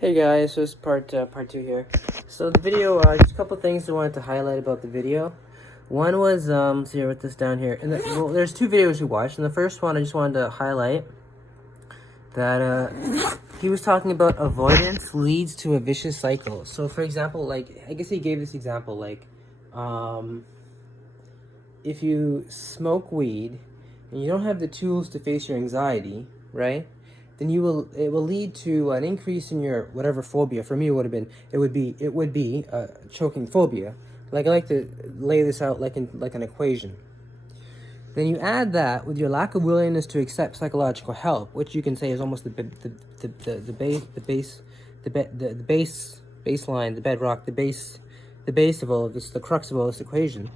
Hey guys, so it's part two here. So the video, just a couple things I wanted to highlight about the video. One was, so I wrote this down here. And well, there's two videos we watched. And the first one, I just wanted to highlight that he was talking about avoidance leads to a vicious cycle. So for example, like, I guess he gave this example, like, if you smoke weed and you don't have the tools to face your anxiety, right? Then it will lead to an increase in your whatever phobia. For me, it would be choking phobia. Like, I like to lay this out like an equation. Then you add that with your lack of willingness to accept psychological help, which you can say is almost the baseline, the bedrock, the base of all of this, the crux of all this equation.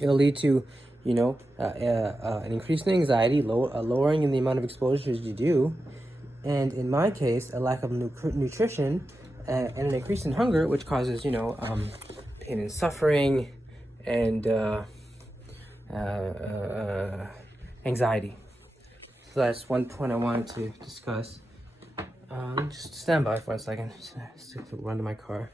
It'll lead to, an increase in anxiety, lowering in the amount of exposures you do, and in my case, a lack of nutrition and an increase in hunger, which causes, pain and suffering and anxiety. So that's one point I wanted to discuss. Just stand by for 1 second. Just to run to my car.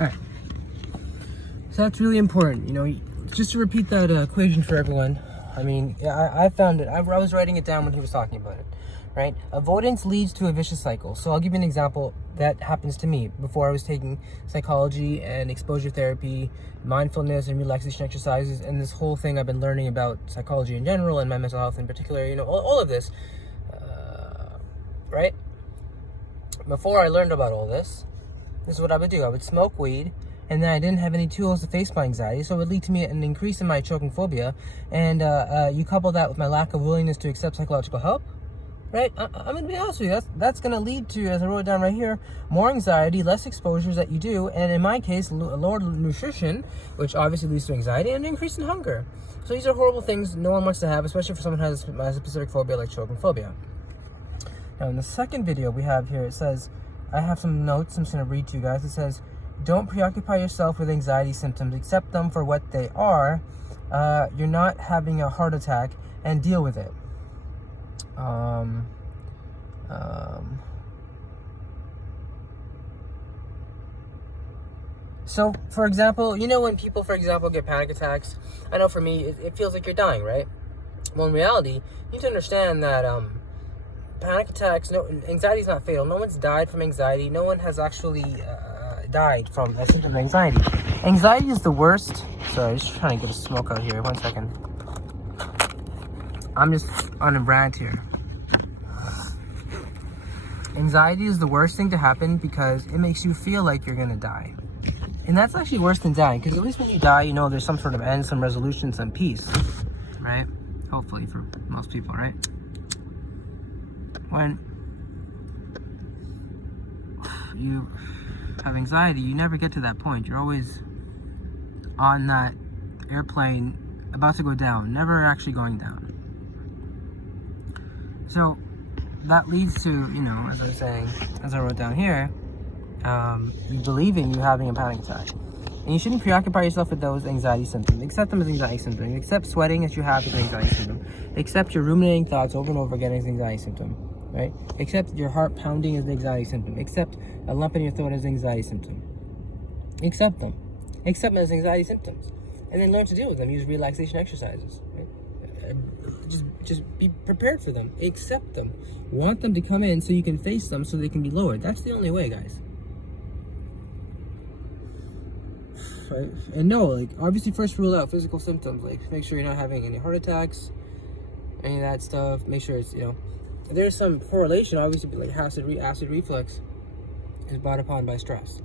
Alright, so that's really important, just to repeat that equation for everyone. I mean, I found it, I was writing it down when he was talking about it, right? Avoidance leads to a vicious cycle. So I'll give you an example that happens to me before I was taking psychology and exposure therapy, mindfulness and relaxation exercises, and this whole thing I've been learning about psychology in general and my mental health in particular, all of this, right? Before I learned about all this is what I would do. I would smoke weed, and then I didn't have any tools to face my anxiety, so it would lead to me an increase in my choking phobia. And you couple that with my lack of willingness to accept psychological help, right? I'm going to be honest with you. That's going to lead to, as I wrote down right here, more anxiety, less exposures that you do, and in my case, lower nutrition, which obviously leads to anxiety, and an increase in hunger. So these are horrible things no one wants to have, especially for someone who has a specific phobia like choking phobia. Now, in the second video we have here, it says, I have some notes I'm just going to read to you guys. It says, don't preoccupy yourself with anxiety symptoms. Accept them for what they are. You're not having a heart attack, and deal with it. So, for example, when people, for example, get panic attacks, I know for me, it feels like you're dying, right? Well, in reality, you need to understand that panic attacks, anxiety is not fatal. No one's died from anxiety. No one has actually died from a symptom of anxiety. Anxiety is the worst. Sorry, I'm just trying to get a smoke out here. 1 second. I'm just on a rant here. Anxiety is the worst thing to happen because it makes you feel like you're gonna die. And that's actually worse than dying, because at least when you die, there's some sort of end, some resolution, some peace, right? Hopefully for most people, right? When you have anxiety, you never get to that point. You're always on that airplane about to go down, never actually going down. So that leads to, as I was saying, as I wrote down here, you believing you having a panic attack. And you shouldn't preoccupy yourself with those anxiety symptoms. Accept them as anxiety symptoms. Accept sweating that you have as an anxiety symptom. Accept your ruminating thoughts over and over again as an anxiety symptom. Right? Accept your heart pounding as an anxiety symptom. Accept a lump in your throat as an anxiety symptom. Accept them. Accept them as anxiety symptoms. And then learn to deal with them. Use relaxation exercises. Right? just be prepared for them. Accept them. Want them to come in so you can face them so they can be lowered. That's the only way, guys. Right? And no, like, obviously first rule out physical symptoms. Like, make sure you're not having any heart attacks, any of that stuff. Make sure it's, there's some correlation, obviously, like acid reflux is brought upon by stress.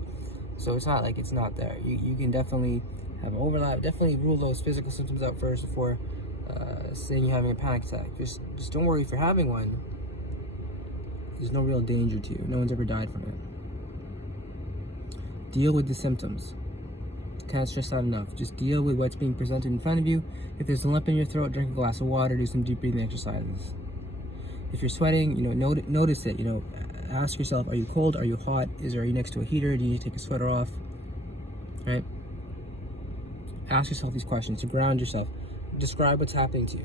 So it's not like it's not there. You can definitely have overlap. Definitely rule those physical symptoms out first before saying you're having a panic attack. Just don't worry if you're having one. There's no real danger to you. No one's ever died from it. Deal with the symptoms. Can't stress out enough. Just deal with what's being presented in front of you. If there's a lump in your throat, drink a glass of water, do some deep breathing exercises. If you're sweating, notice it. Ask yourself, are you cold? Are you hot? Are you next to a heater? Do you need to take a sweater off? Right? Ask yourself these questions to ground yourself. Describe what's happening to you.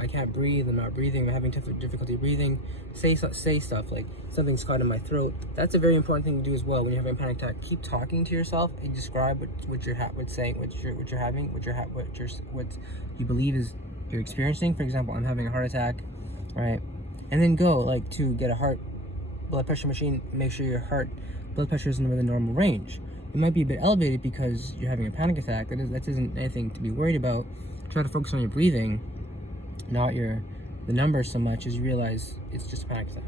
I can't breathe. I'm not breathing. I'm having difficulty breathing. Say stuff like something's caught in my throat. That's a very important thing to do as well when you're having a panic attack. Keep talking to yourself and describe what you believe is you're experiencing. For example, I'm having a heart attack, right? And then go to get a heart blood pressure machine. Make sure your heart blood pressure is in the normal range. It might be a bit elevated because you're having a panic attack. That isn't anything to be worried about. Try to focus on your breathing, not the numbers so much as you realize it's just a panic attack.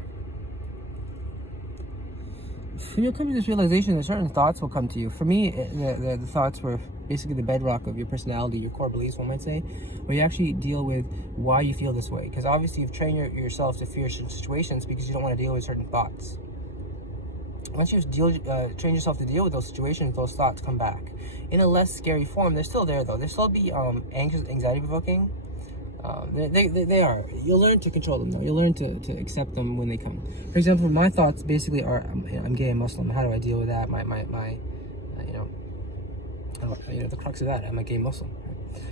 So you'll come to this realization that certain thoughts will come to you. For me, the thoughts were basically the bedrock of your personality, your core beliefs, one might say, where you actually deal with why you feel this way. Because obviously you've trained yourself to fear certain situations because you don't want to deal with certain thoughts. Once you train yourself to deal with those situations, those thoughts come back in a less scary form. They're still there, though. They'll still be anxiety provoking. They are. You'll learn to control them, though. You'll learn to accept them when they come. For example, my thoughts basically are, I'm gay and Muslim. How do I deal with that? The crux of that, I'm a gay Muslim.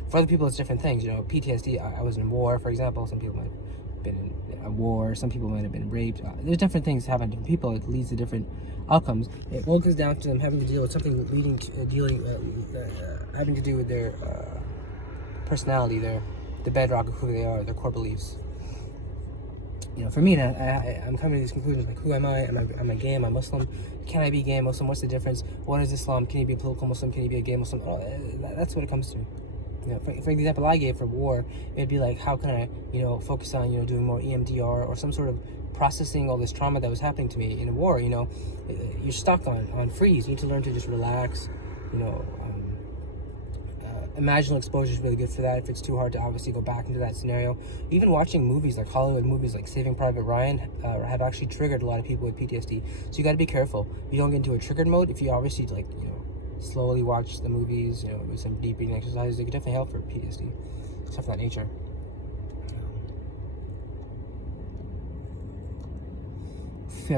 For other people, it's different things. PTSD. I was in war, for example. Some people might have been in a war. Some people might have been raped. There's different things that happen to different people. It leads to different outcomes. It all goes down to them having to deal with something having to do with their personality, the bedrock of who they are, their core beliefs. For me, I'm coming to these conclusions like, who am I? Am I gay? Am I Muslim? Can I be gay and Muslim? What's the difference? What is Islam? Can you be a political Muslim? Can you be a gay Muslim? That's what it comes to. For example, I gave for war, it'd be like, how can I, focus on, doing more EMDR or some sort of processing all this trauma that was happening to me in a war. You're stuck on freeze. You need to learn to just relax. Imaginal exposure is really good for that. If it's too hard to obviously go back into that scenario. Even watching movies like Hollywood movies like Saving Private Ryan have actually triggered a lot of people with PTSD. So you got to be careful. You don't get into a triggered mode. If you obviously slowly watch the movies, with some deep breathing exercises, they could definitely help for PTSD, stuff of that nature.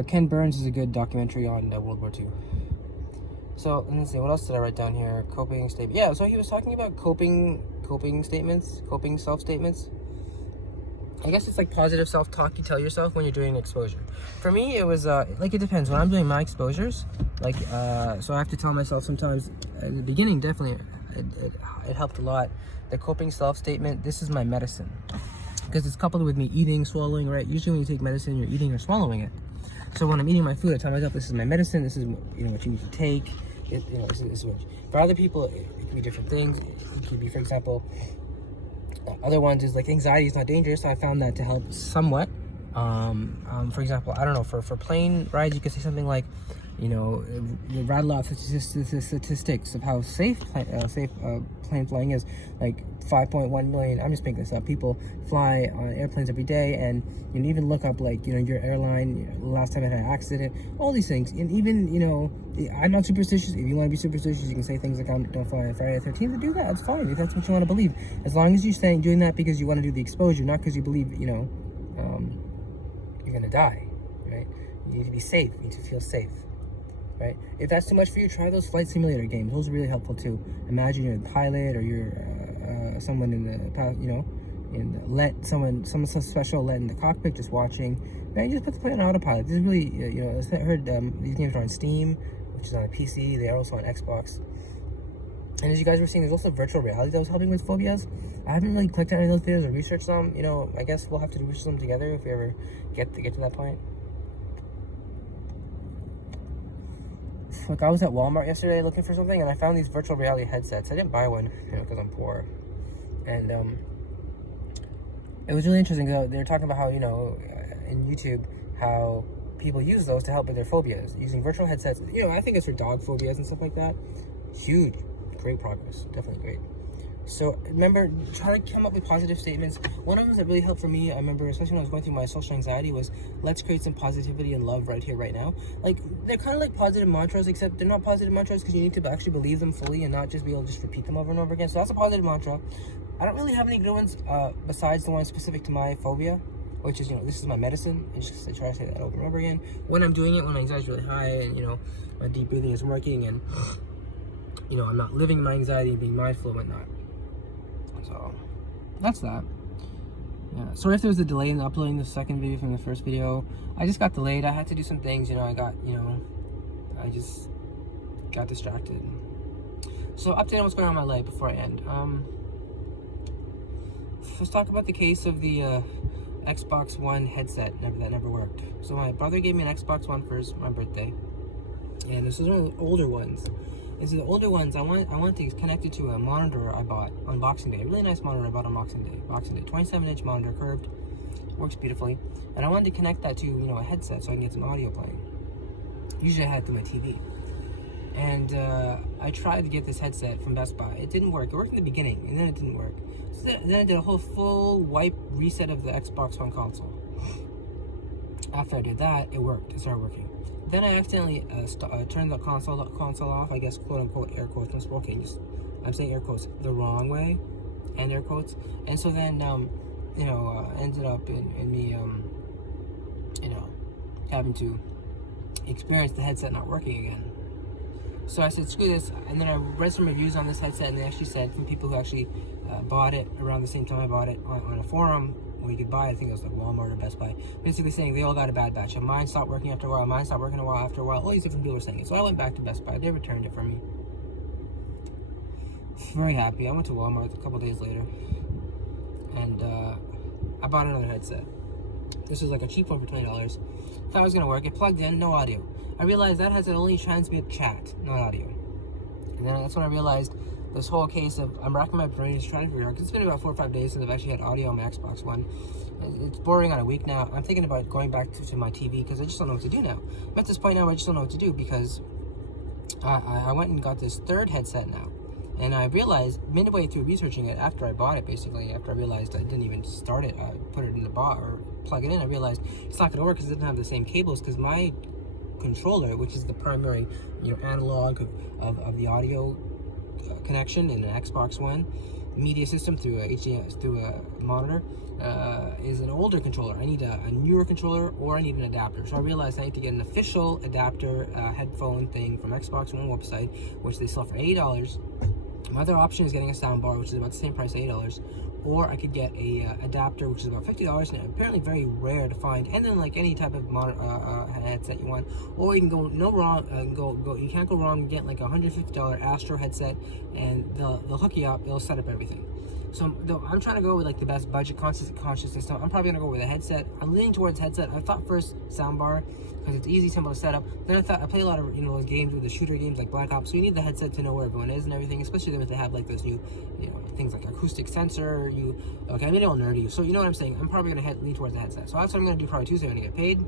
Ken Burns is a good documentary on World War II. So, let's see, what else did I write down here? Coping statement. Yeah, so he was talking about coping self-statements. I guess it's like positive self-talk you tell yourself when you're doing exposure. For me, it was, it depends. When I'm doing my exposures, so I have to tell myself sometimes, at the beginning, definitely, it helped a lot. The coping self-statement, this is my medicine. Because it's coupled with me eating, swallowing, right? Usually when you take medicine, you're eating or swallowing it. So when I'm eating my food, I tell myself, this is my medicine, this is, what you need to take. This is what. For other people, it can be different things. It could be, for example, other ones is like anxiety is not dangerous. I found that to help somewhat. For example, I don't know, for plane rides, you could say something like, you rattle off statistics of how safe plane flying is. Like 5.1 million, I'm just making this up, people fly on airplanes every day, and you can even look up your airline, last time it had an accident, all these things. And even, I'm not superstitious. If you want to be superstitious, you can say things like, don't fly on Friday the 13th, do that, it's fine, if that's what you want to believe. As long as you're doing that because you want to do the exposure, not because you believe, you're going to die, right? You need to be safe, you need to feel safe. Right? If that's too much for you, try those flight simulator games. Those are really helpful too. Imagine you're a pilot or you're someone in the someone so special in the cockpit just watching. Man, you just put the plane on autopilot. This is really, I heard these games are on Steam, which is on a PC. They are also on Xbox. And as you guys were seeing, there's also virtual reality that was helping with phobias. I haven't really clicked on any of those videos or researched them. You know, I guess we'll have to do research them together if we ever get to that point. Like, I was at Walmart yesterday looking for something, and I found these virtual reality headsets. I didn't buy one, you know, because I'm poor. And it was really interesting. They were talking about how, you know, in YouTube, how people use those to help with their phobias, using virtual headsets. You know, I think it's for dog phobias and stuff like that. Huge. Great progress. Definitely great. So remember, try to come up with positive statements. One of them that really helped for me, I remember, especially when I was going through my social anxiety, was let's create some positivity and love right here, right now. Like, they're kind of like positive mantras, except they're not positive mantras because you need to actually believe them fully and not just be able to just repeat them over and over again. So that's a positive mantra. I don't really have any good ones besides the one specific to my phobia, which is, you know, this is my medicine. I try to say that over and over again. When I'm doing it, when my anxiety is really high and, you know, my deep breathing is working and, you know, I'm not living my anxiety and being mindful and whatnot. So that's that. Yeah. Sorry if there was a delay in uploading the second video from the first video. I just got delayed. I had to do some things, you know. I just got distracted. So update on what's going on in my life before I end. Let's talk about the case of the Xbox One headset that never worked. So my brother gave me an Xbox One for my birthday, and this is one of the older ones. This is the older ones. I want to connect it to a monitor I bought on Boxing Day. A really nice monitor I bought on Boxing Day. 27-inch monitor, curved, works beautifully. And I wanted to connect that to, you know, a headset so I can get some audio playing. Usually I had it through my TV. And I tried to get this headset from Best Buy. It didn't work. It worked in the beginning, and then it didn't work. So then I did a whole full wipe reset of the Xbox One console. After I did that, it worked. It started working. Then I accidentally turned the console off, I guess, quote unquote, air quotes. I'm saying air quotes the wrong way, and air quotes. And so then, you know, ended up in me, you know, having to experience the headset not working again. So I said, screw this. And then I read some reviews on this headset, and they actually said from people who actually bought it around the same time I bought it on a forum where you could buy it. I think it was like Walmart or Best Buy. Basically saying they all got a bad batch. And mine stopped working after a while. Mine stopped working after a while. All these different people were saying it. So I went back to Best Buy. They returned it for me. Very happy. I went to Walmart a couple days later, and I bought another headset. This was like a cheap one for $20. Thought it was gonna work. It plugged in, no audio. I realized that headset only transmit chat, not audio. And then that's when I realized this whole case of I'm racking my brain is trying to figure out, because it's been about 4 or 5 days since I've actually had audio on my Xbox One. It's bordering on a week now. I'm thinking about going back to my TV because I just don't know what to do now. I'm at this point now where I just don't know what to do because I went and got this third headset now. And I realized midway through researching it, after I bought it, basically, after I realized I didn't even start it, put it in the box or plug it in, I realized it's not going to work because it didn't have the same cables, because my controller, which is the primary, you know, analog of the audio connection in an Xbox One media system through a HDMI, through a monitor, is an older controller. I need a newer controller, or I need an adapter. So I realized I need to get an official adapter headphone thing from Xbox One website, which they sell for $80. My other option is getting a soundbar, which is about the same price, $8, or I could get a adapter, which is about $50, and apparently very rare to find. And then like any type of headset you want, or you can go no wrong. You can't go wrong and get like a $150 Astro headset, and they'll hook you up. They'll set up everything. So I'm trying to go with like the best budget conscious system. I'm probably gonna go with a headset. I'm leaning towards headset. I thought first soundbar because it's easy, simple to set up. Then I thought I play a lot of those games with the shooter games like Black Ops. So you need the headset to know where everyone is and everything. Especially if they have like those new things like acoustic sensor. I'm getting all nerdy. So you know what I'm saying. I'm probably gonna lean towards the headset. So that's what I'm gonna do probably Tuesday when I get paid.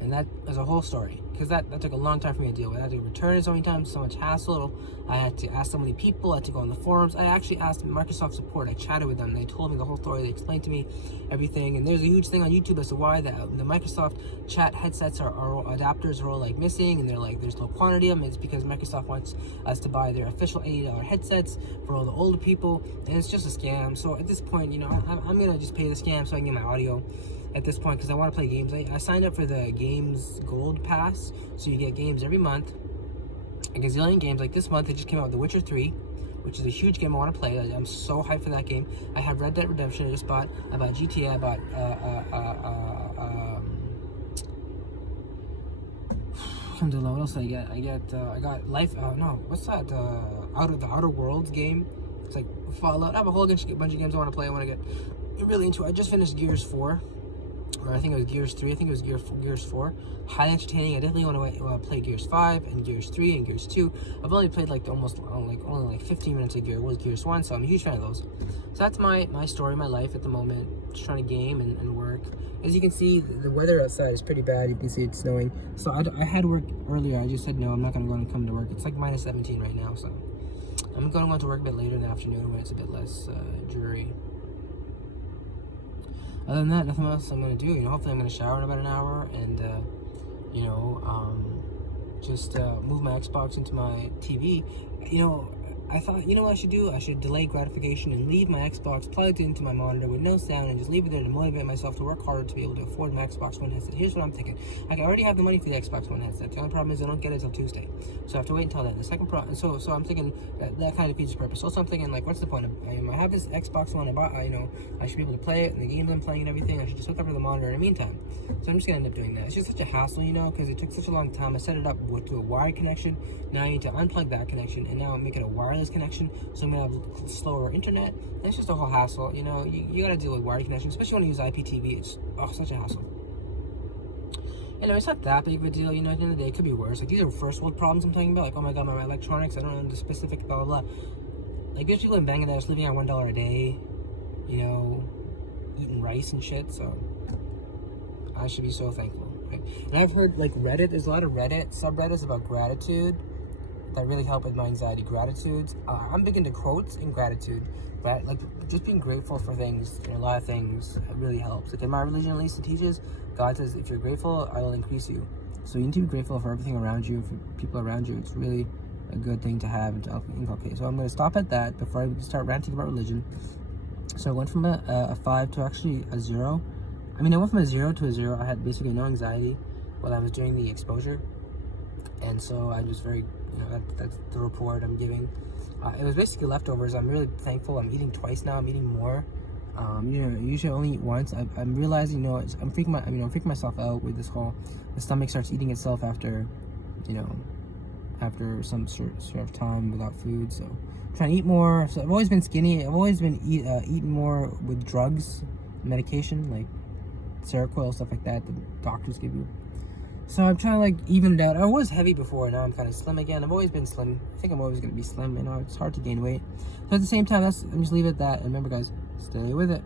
And that is a whole story, because that took a long time for me to deal with. I had to return it so many times, so much hassle. I had to ask so many people. I had to go on the forums. I actually asked Microsoft support. I chatted with them. They told me the whole story. They explained to me everything. And there's a huge thing on YouTube as to why the Microsoft chat headsets are adapters are all like missing, and they're like there's no quantity of them. It's because Microsoft wants us to buy their official $80 headsets for all the older people, and it's just a scam. So at this point, I'm gonna just pay the scam so I can get my audio. At this point, because I want to play games. I signed up for the Games Gold Pass, so you get games every month, a gazillion games. Like this month, it just came out with The Witcher 3, which is a huge game I want to play. I'm so hyped for that game. I have Red Dead Redemption I just bought. I bought GTA. I bought Alhamdulillah, what else did I get? I got Life, no, what's that? Outer Worlds game. It's like Fallout. I have a whole bunch of games I want to play. I want to get really into it. I just finished Gears 4. Or I think it was Gears 3. I think it was Gears 4. Highly entertaining. I definitely want to play Gears 5 and Gears 3 and Gears 2. I've only played like only 15 minutes of Gears 1, so I'm a huge fan of those. So that's my story, my life at the moment. Just trying to game and work. As you can see, the weather outside is pretty bad. You can see it's snowing. So I had work earlier. I just said no, I'm not going to go and come to work. It's like minus 17 right now, so I'm going to go to work a bit later in the afternoon when it's a bit less dreary. Other than that, nothing else I'm going to do. Hopefully I'm going to shower in about an hour and, just move my Xbox into my TV. I thought, what I should do? I should delay gratification and leave my Xbox plugged into my monitor with no sound and just leave it there to motivate myself to work harder to be able to afford my Xbox One headset. Here's what I'm thinking. I already have the money for the Xbox One headset. The only problem is I don't get it until Tuesday. So I have to wait until then. The second problem, so I'm thinking that kind of defeats the purpose. Also, I'm thinking, like, what's the point? I have this Xbox One. I should be able to play it and the games I'm playing and everything. I should just hook up for the monitor in the meantime. So I'm just going to end up doing that. It's just such a hassle, because it took such a long time. I set it up to a wired connection. Now I need to unplug that connection and now make it a wireless connection. So I'm going to have slower internet. And it's just a whole hassle. You got to deal with wired connections, especially when you use IPTV. It's such a hassle. Anyway, it's not that big of a deal. At the end of the day, it could be worse. Like, these are first world problems I'm talking about. Like, oh my god, my electronics, I don't know the specific blah, blah, blah. Like, there's people in Bangladesh living on $1 a day, eating rice and shit, so I should be so thankful. Right? And I've heard, like, Reddit, there's a lot of Reddit subreddits about gratitude that really help with my anxiety. Gratitudes. I'm big into quotes and gratitude. But, like, just being grateful for things, a lot of things, it really helps. Like, in my religion, at least, it teaches, God says, if you're grateful, I will increase you. So you need to be grateful for everything around you, for people around you. It's really a good thing to have and to inculcate. So I'm going to stop at that before I start ranting about religion. So I went from a 5 to actually a 0. I went from a 0 to a 0. I had basically no anxiety while I was doing the exposure. And so I was very, that's the report I'm giving. It was basically leftovers. I'm really thankful. I'm eating twice now. I'm eating more. Usually I only eat once. I'm realizing, I'm freaking myself out with this whole, the stomach starts eating itself after some sort of time without food. So I'm trying to eat more. So I've always been skinny. I've always been eating more with drugs, medication, like Seroquel, stuff like that the doctors give you. So I'm trying to, like, even it out. I was heavy before, now I'm kind of slim again. I've always been slim. I think I'm always going to be slim. It's hard to gain weight. So at the same time, I'm just leave it at that. And remember, guys, stay with it.